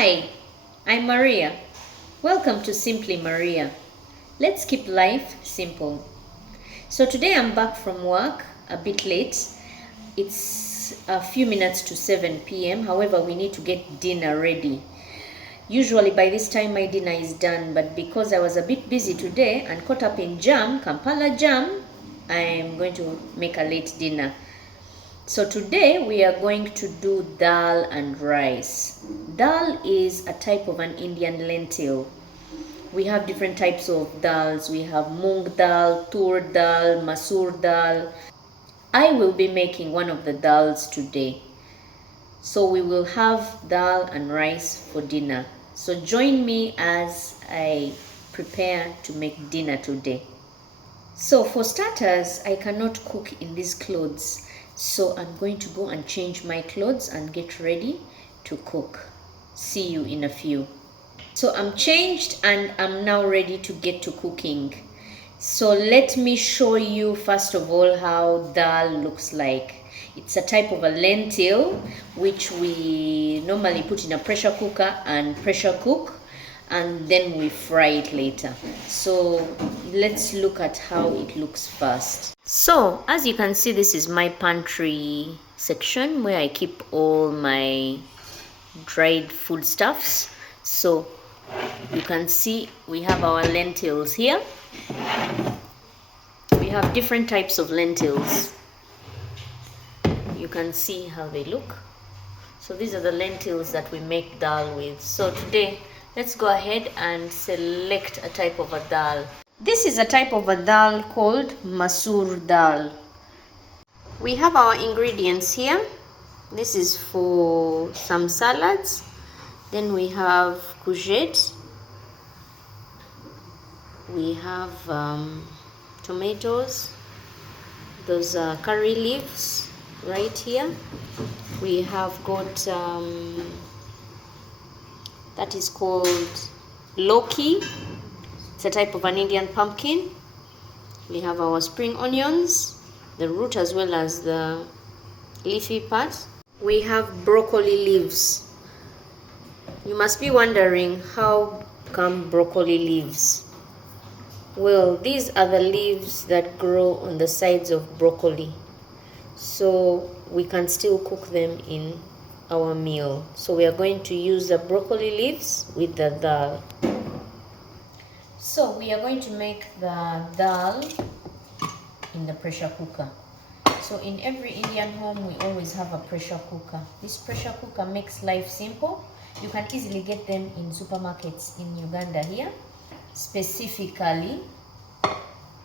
Hi, I'm Maria. Welcome to Simply Maria. Let's keep life simple. So today I'm back from work a bit late. It's a few minutes to 7 p.m. However, we need to get dinner ready. Usually by this time my dinner is done, but because I was a bit busy today and caught up in Kampala jam, I'm going to make a late dinner. So today we are going to do dal and rice. Dal is a type of an Indian lentil. We have different types of dals. We have mung dal, tur dal, masoor dal. I will be making one of the dals today. So we will have dal and rice for dinner. So join me as I prepare to make dinner today. So for starters, I cannot cook in these clothes. So I'm going to go and change my clothes and get ready to cook. See you in a few. So I'm changed and I'm now ready to get to cooking. So let me show you first of all how dal looks like. It's a type of a lentil which we normally put in a pressure cooker and pressure cook, and then we fry it later. So let's look at how it looks first. So as you can see, this is my pantry section where I keep all my dried foodstuffs. So you can see we have our lentils here. We have different types of lentils. You can see how they look. So these are the lentils that we make dal with. So today let's go ahead and select a type of a dal. This is a type of a dal called masoor dal. We have our ingredients here. This is for some salads. Then we have courgette. We have tomatoes. Those are curry leaves right here. We have got that is called loki. It's a type of an Indian pumpkin. We have our spring onions, the root as well as the leafy part. We have broccoli leaves. You must be wondering, how come broccoli leaves? Well, these are the leaves that grow on the sides of broccoli. So we can still cook them in our meal. So we are going to use the broccoli leaves with the dal. So we are going to make the dal in the pressure cooker. So in every Indian home we always have a pressure cooker. This pressure cooker makes life simple. You can easily get them in supermarkets in Uganda here, specifically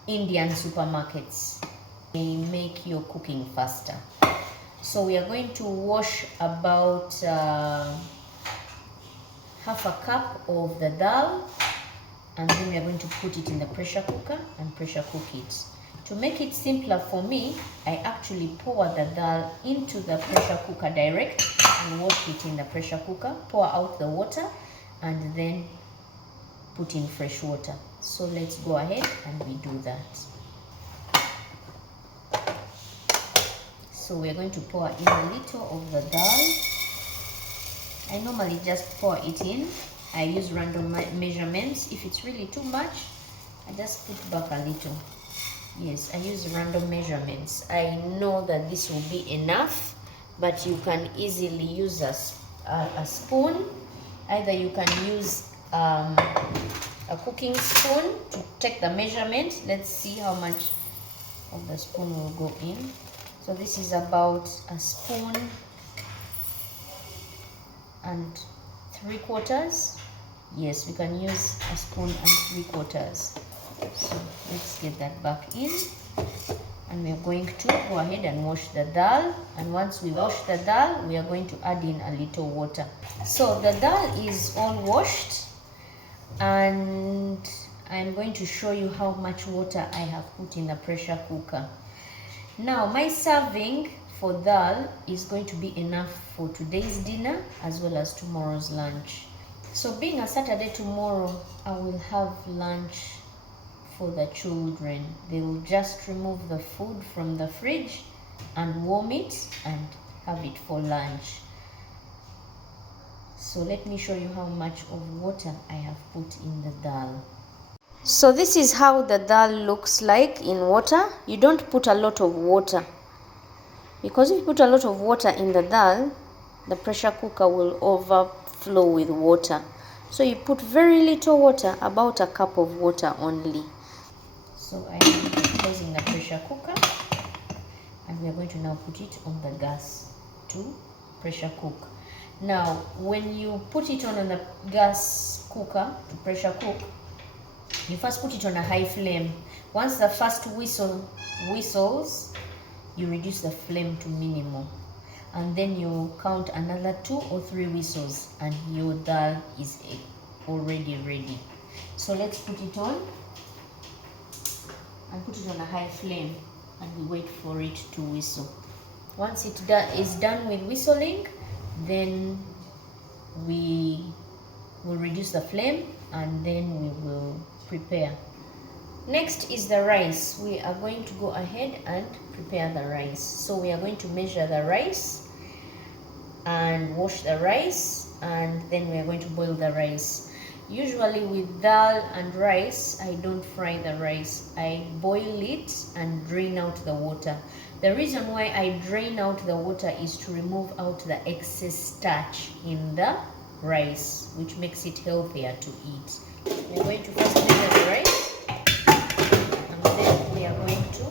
Indian supermarkets. They make your cooking faster. So we are going to wash about half a cup of the dal, and then we are going to put it in the pressure cooker and pressure cook it. To make it simpler for me, I actually pour the dal into the pressure cooker direct and wash it in the pressure cooker, pour out the water, and then put in fresh water. So let's go ahead and we do that. So we're going to pour in a little of the dal. I normally just pour it in. I use random measurements. If it's really too much, I just put back a little. Yes, I use random measurements. I know that this will be enough, but you can easily use a spoon. Either you can use a cooking spoon to take the measurement. Let's see how much of the spoon will go in. So this is about a spoon and 3/4. Yes, we can use a spoon and 3/4. So let's get that back in, and we're going to go ahead and wash the dal. And once we wash the dal, we are going to add in a little water. So the dal is all washed, and I'm going to show you how much water I have put in the pressure cooker. Now my serving for dal is going to be enough for today's dinner as well as tomorrow's lunch. So being a Saturday tomorrow, I will have lunch for the children. They will just remove the food from the fridge and warm it and have it for lunch. So let me show you how much of water I have put in the dal. So this is how the dal looks like in water. You don't put a lot of water, because if you put a lot of water in the dal, the pressure cooker will overflow with water. So you put very little water, about a cup of water only. So I am closing the pressure cooker, and we are going to now put it on the gas to pressure cook. Now when you put it on the gas cooker to pressure cook, you first put it on a high flame. Once the first whistle whistles, you reduce the flame to minimum, and then you count another 2 or 3 whistles and your dal is already ready. So let's put it on and put it on a high flame, and we wait for it to whistle. Once it is done with whistling, then we will reduce the flame, and then we will prepare. Next is the rice. We are going to go ahead and prepare the rice. So we are going to measure the rice and wash the rice, and then we are going to boil the rice. Usually with dal and rice, I don't fry the rice. I boil it and drain out the water. The reason why I drain out the water is to remove out the excess starch in the rice, which makes it healthier to eat. We're going to first measure the rice, and then we are going to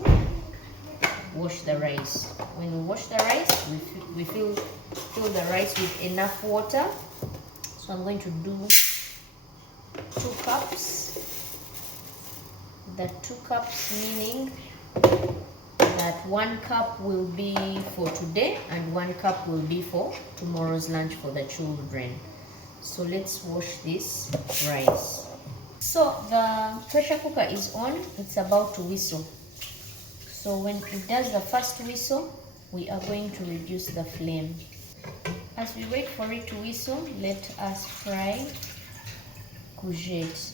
wash the rice. When we wash the rice, we fill the rice with enough water. So I'm going to do 2 cups. The 2 cups meaning that 1 cup will be for today and 1 cup will be for tomorrow's lunch for the children. So let's wash this rice. So the pressure cooker is on. It's about to whistle. So when it does the first whistle, we are going to reduce the flame. As we wait for it to whistle, let us fry courgette.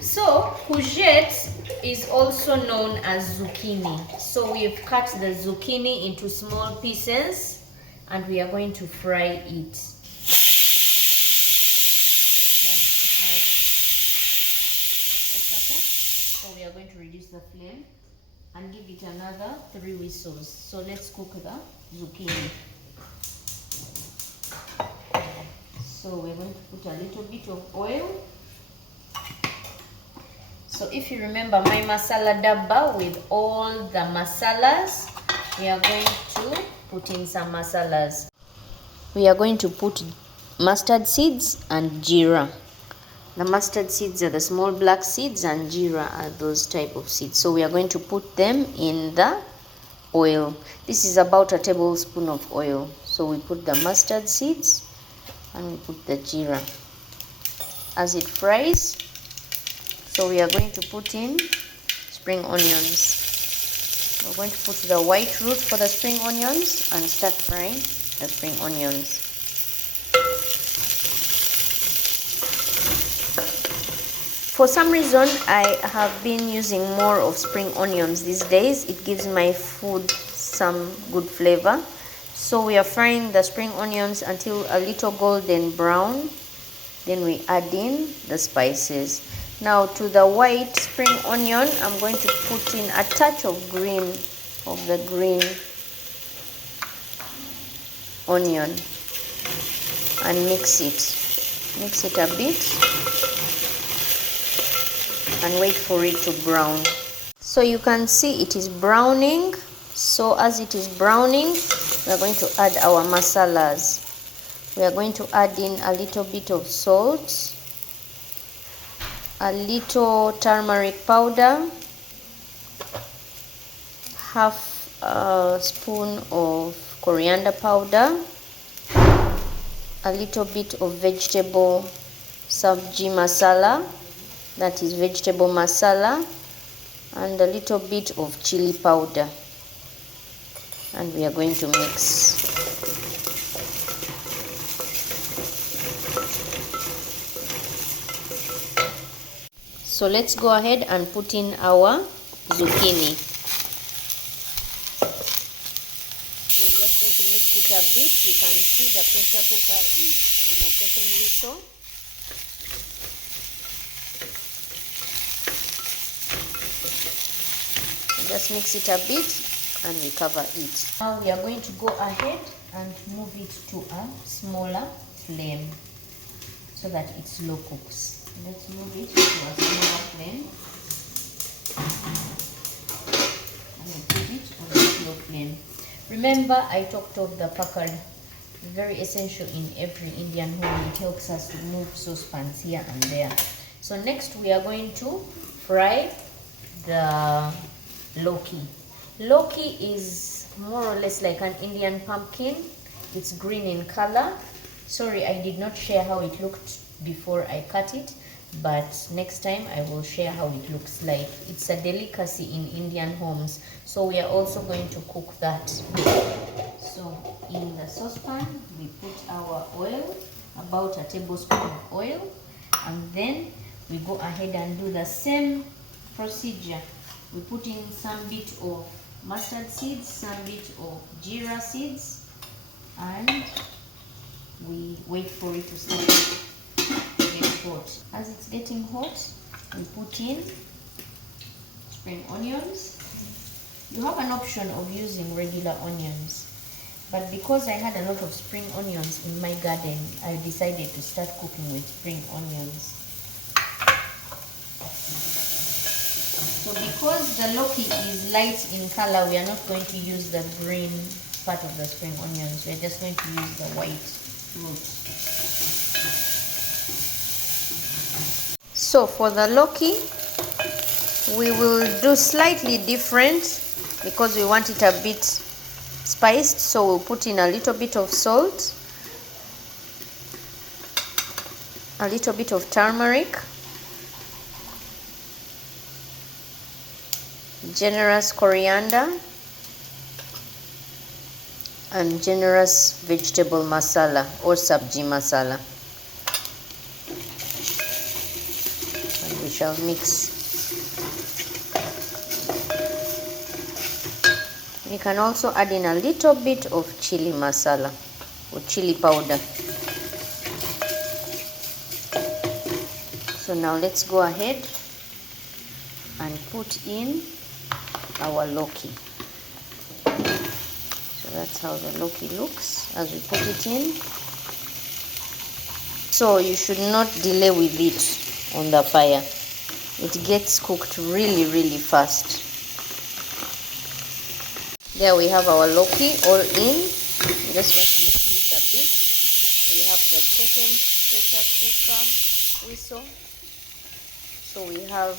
So courgette is also known as zucchini. So we've cut the zucchini into small pieces, and we are going to fry it. So we are going to reduce the flame and give it another 3 whistles. So let's cook the zucchini. So we're going to put a little bit of oil. So if you remember my masala dabba with all the masalas, we are going to put in some masalas. We are going to put mustard seeds and jeera. The mustard seeds are the small black seeds, and jeera are those type of seeds. So we are going to put them in the oil. This is about a tablespoon of oil. So we put the mustard seeds and we put the jeera. As it fries, so we are going to put in spring onions. We're going to put the white root for the spring onions and start frying the spring onions. For some reason, I have been using more of spring onions these days. It gives my food some good flavor. So we are frying the spring onions until a little golden brown. Then we add in the spices. Now to the white spring onion, I'm going to put in a touch of the green onion and mix it a bit and wait for it to brown. So you can see it is browning. So as it is browning, we are going to add our masalas. We are going to add in a little bit of salt, a little turmeric powder, half a spoon of coriander powder, a little bit of vegetable sabji masala, that is vegetable masala, and a little bit of chili powder, and we are going to mix. So let's go ahead and put in our zucchini. We're just going to mix it a bit. You can see the pressure cooker is on a second whistle. Just mix it a bit and we cover it. Now we are going to go ahead and move it to a smaller flame so that it slow cooks. Let's move it to a smaller flame and we put it on a slow flame. Remember, I talked of the pakad, very essential in every Indian home. It helps us to move saucepans here and there. So next we are going to fry the Loki. Loki is more or less like an Indian pumpkin. It's green in color. Sorry, I did not share how it looked before I cut it, but next time I will share how it looks like. It's a delicacy in Indian homes, so we are also going to cook that. So in the saucepan we put our oil, about a tablespoon of oil, and then we go ahead and do the same procedure. We put in some bit of mustard seeds, some bit of jeera seeds, and we wait for it to start to get hot. As it's getting hot, we put in spring onions. You have an option of using regular onions, but because I had a lot of spring onions in my garden, I decided to start cooking with spring onions. So because the Loki is light in color, we are not going to use the green part of the spring onions. We are just going to use the white root. So for the Loki, we will do slightly different because we want it a bit spiced. So we'll put in a little bit of salt, a little bit of turmeric, generous coriander, and generous vegetable masala or sabji masala, and we shall mix. You can also add in a little bit of chili masala or chili powder. So now let's go ahead and put in our Loki. So that's how the Loki looks as we put it in. So you should not delay with it on the fire. It gets cooked really, really fast. There we have our Loki all in. I'm just going to mix this a bit. We have the second pressure cooker whistle. So we have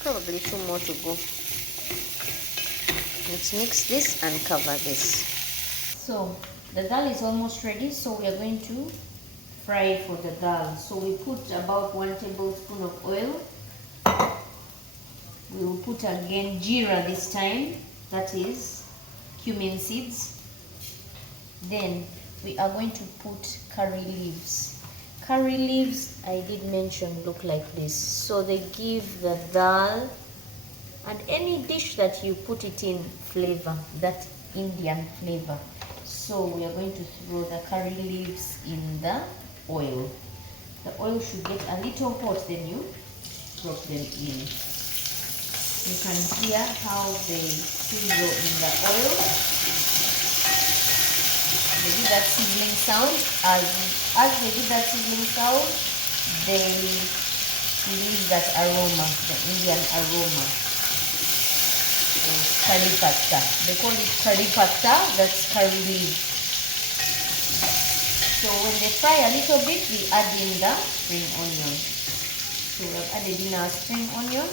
probably 2 more to go. Let's mix this and cover this. So the dal is almost ready, so we are going to fry for the dal. So we put about 1 tablespoon of oil. We will put again jeera this time, that is cumin seeds. Then we are going to put curry leaves. Curry leaves, I did mention, look like this. So they give the dal and any dish that you put it in flavor, that Indian flavor. So we are going to throw the curry leaves in the oil. The oil should get a little hot, then you drop them in. You can hear how they sizzle in the oil. They do that sizzling sound. As they do that sizzling sound, they release that aroma, the Indian aroma. Curry patta. They call it curry patta, that's curry leaf. So when they fry a little bit, we add in the spring onion. So we have added in our spring onion.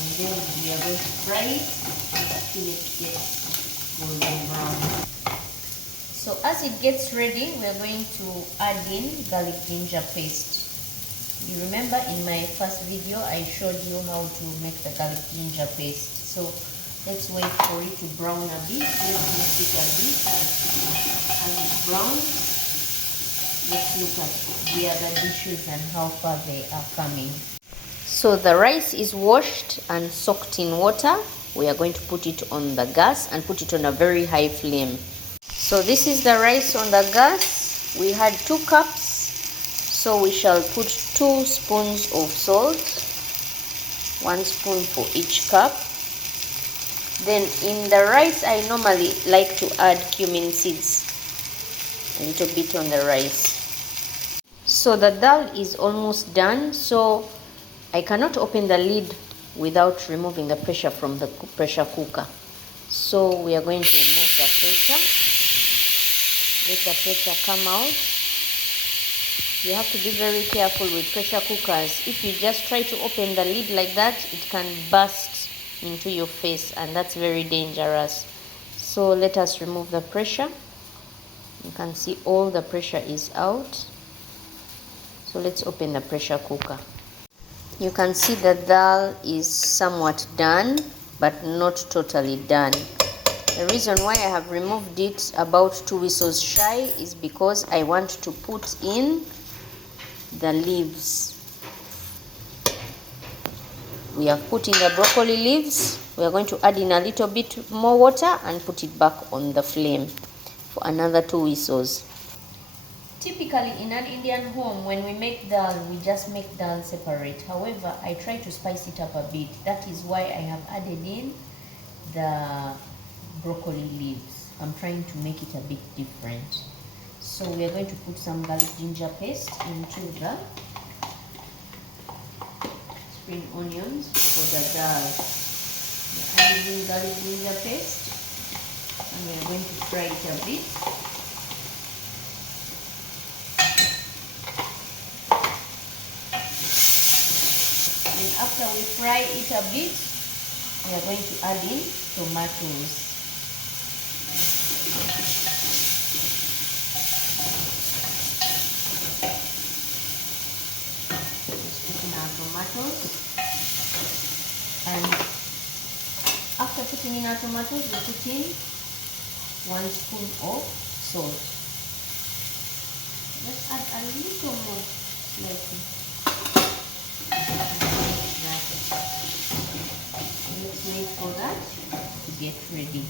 And then we are going to fry it till it gets golden brown. So as it gets ready, we are going to add in garlic ginger paste. You remember in my first video I showed you how to make the garlic ginger paste. So let's wait for it to brown a bit. Let's mix it a bit. As it's brown, let's look at the other dishes and how far they are coming. So the rice is washed and soaked in water. we are going to put it on the gas and put it on a very high flame. So this is the rice on the gas. We had 2 cups, so we shall put 2 spoons of salt, 1 spoon for each cup. Then in the rice, I normally like to add cumin seeds, a little bit on the rice. So the dal is almost done, so I cannot open the lid without removing the pressure from the pressure cooker. So we are going to remove the pressure. Let the pressure come out. You have to be very careful with pressure cookers. If you just try to open the lid like that, it can burst into your face, and that's very dangerous. So let us remove the pressure. You can see all the pressure is out. So let's open the pressure cooker. You can see the dal is somewhat done, but not totally done. The reason why I have removed it about 2 whistles shy is because I want to put in the leaves. We have put in the broccoli leaves. We are going to add in a little bit more water and put it back on the flame for another 2 whistles. Typically in an Indian home, when we make dal, we just make dal separate. However, I try to spice it up a bit. That is why I have added in the broccoli leaves. I'm trying to make it a bit different. So we are going to put some garlic ginger paste into the spring onions for the dal. We are adding in garlic ginger paste, and we are going to fry it a bit. And after we fry it a bit, we are going to add in tomatoes. Tomatoes, and after putting in our tomatoes, we put in 1 spoon of salt. Let's add a little more slightly. Let's wait for that to get ready.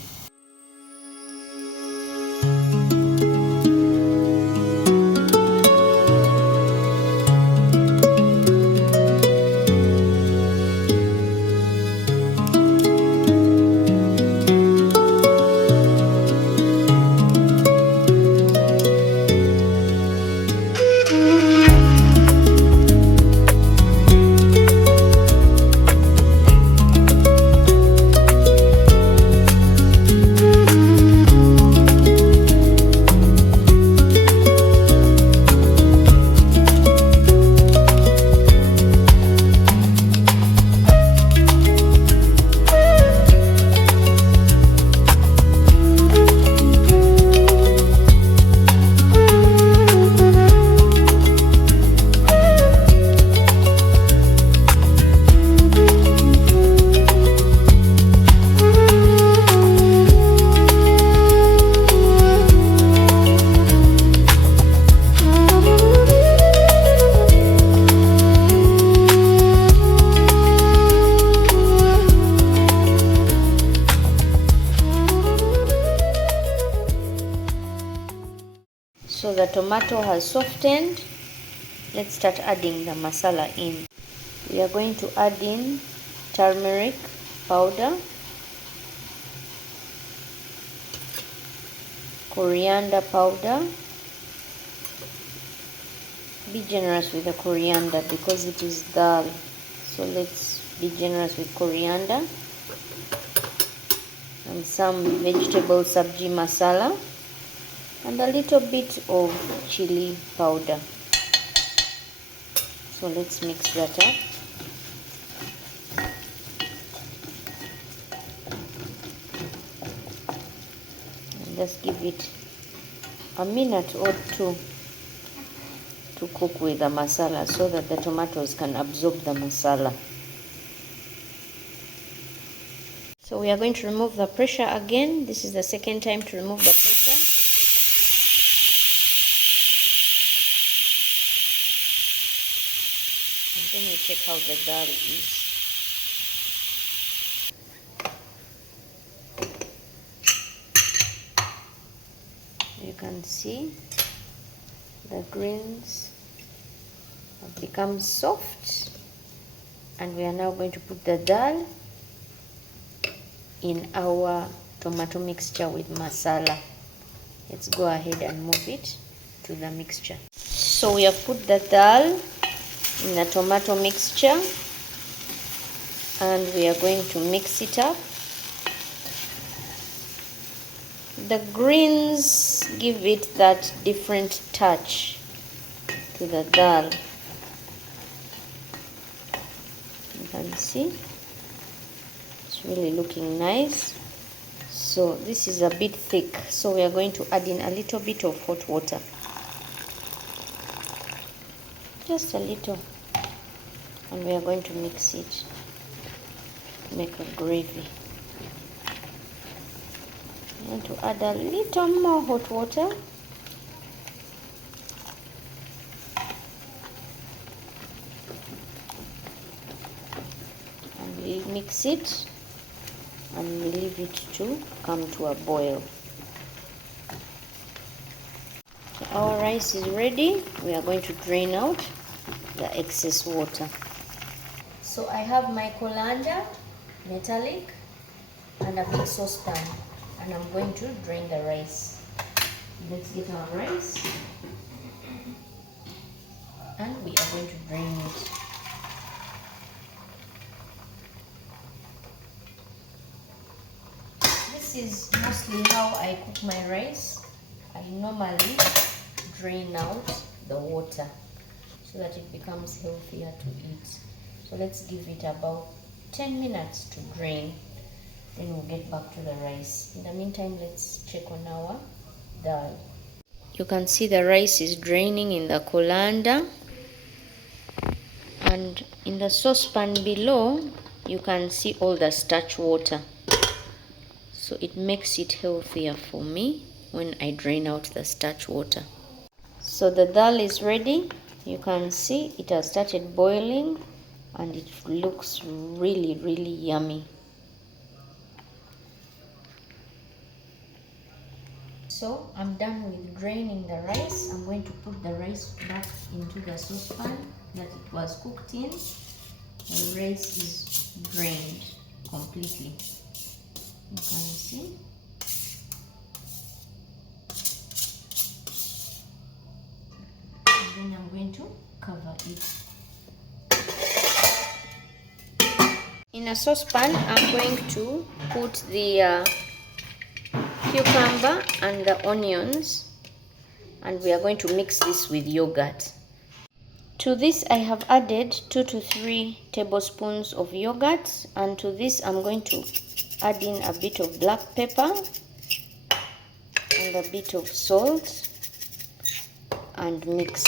So the tomato has softened. Let's start adding the masala in. We are going to add in turmeric powder, coriander powder. Be generous with the coriander because it is dal. So let's be generous with coriander. And some vegetable sabji masala. And a little bit of chili powder. So let's mix that up. And just give it a minute or 2 to cook with the masala so that the tomatoes can absorb the masala. So we are going to remove the pressure again. This is the second time to remove the pressure. And then we check how the dal is. see the greens have become soft, and we are now going to put the dal in our tomato mixture with masala. Let's go ahead and move it to the mixture. So we have put the dal in the tomato mixture, and we are going to mix it up. The greens give it that different touch to the dal. You can see it's really looking nice. So this is a bit thick, so we are going to add in a little bit of hot water, just a little, and we are going to mix it, make a gravy. I'm going to add a little more hot water, and we mix it and leave it to come to a boil. So our rice is ready. We are going to drain out the excess water. So I have my colander, metallic, and a big saucepan, and I'm going to drain the rice. Let's get our rice, and we are going to drain it. This is mostly how I cook my rice. I normally drain out the water so that it becomes healthier to eat. So let's give it about 10 minutes to drain, then we'll get back to the rice. In the meantime, let's check on our dal. You can see the rice is draining in the colander, and in the saucepan below you can see all the starch water. So it makes it healthier for me when I drain out the starch water. So the dal is ready. You can see it has started boiling, and it looks really, really yummy. So I'm done with draining the rice. I'm going to put the rice back into the saucepan that it was cooked in. The rice is drained completely. You can see. And then I'm going to cover it. In a saucepan, I'm going to put the cucumber and the onions, and we are going to mix this with yogurt. To this I have added 2 to 3 tablespoons of yogurt, and to this I'm going to add in a bit of black pepper and a bit of salt and mix.